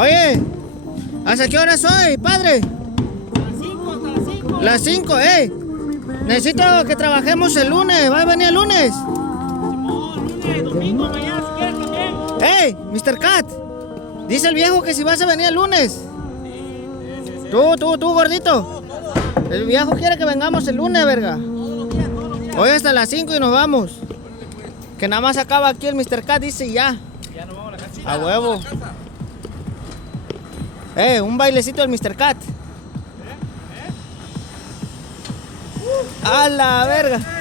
Oye, ¿hasta qué hora soy, padre? Las 5, necesito que trabajemos el lunes. ¿Va a venir el lunes? Lunes, domingo, mañana si quieres también. Mr. Cat. Dice el viejo que si vas a venir el lunes. Tú, gordito. El viejo quiere que vengamos el lunes, verga. Hoy hasta las 5 y nos vamos. Que nada más acaba aquí el Mr. Cat, dice y ya. Ya nos vamos a la casa. A huevo. Un bailecito del Mr. Cat. A la verga.